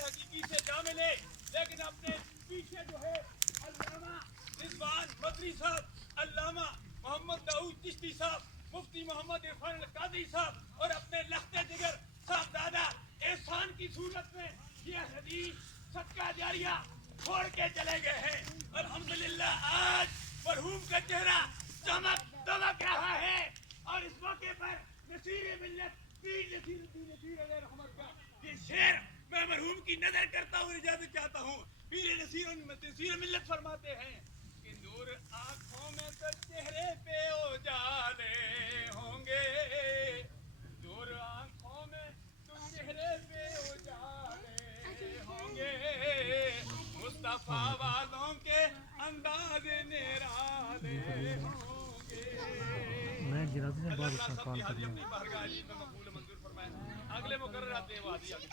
حقیقی سے جا ملے، لیکن اپنے پیچھے جو ہے علامہ رضوان مدنی صاحب، علامہ محمد داؤد چشتی صاحب، مفتی محمد عرفان القادری صاحب اور اپنے لخت جگر صاحبزادہ احسان کی صورت میں یہ حدیث صدقہ جاریہ چھوڑ کے چلے گئے ہیں۔ الحمدللہ آج مرحوم کا چہرہ چمک رہا ہے، اور اس موقع پر نصیر ملت پیر نصیر الدین پیر علیہ رحمت کا یہ شعر میں مرحوم کی نظر کرتا ہوں اجازت چاہتا ہوں۔ پیر نصیر ملت فرماتے ہیں کہ نور آنکھوں میں تو چہرے پہ اجالے ہوں گے، نور آنکھوں میں تو چہرے پہ اجالے ہوں گے، مصطفیٰ والوں کے انداز نرالے ہوں گے۔ اللہ سب کی حاضری اپنی بارگاہ عزیز میں مقبول منظور فرمائے۔ اگلے مقرر آتے ہیں وہ حاضری آگے۔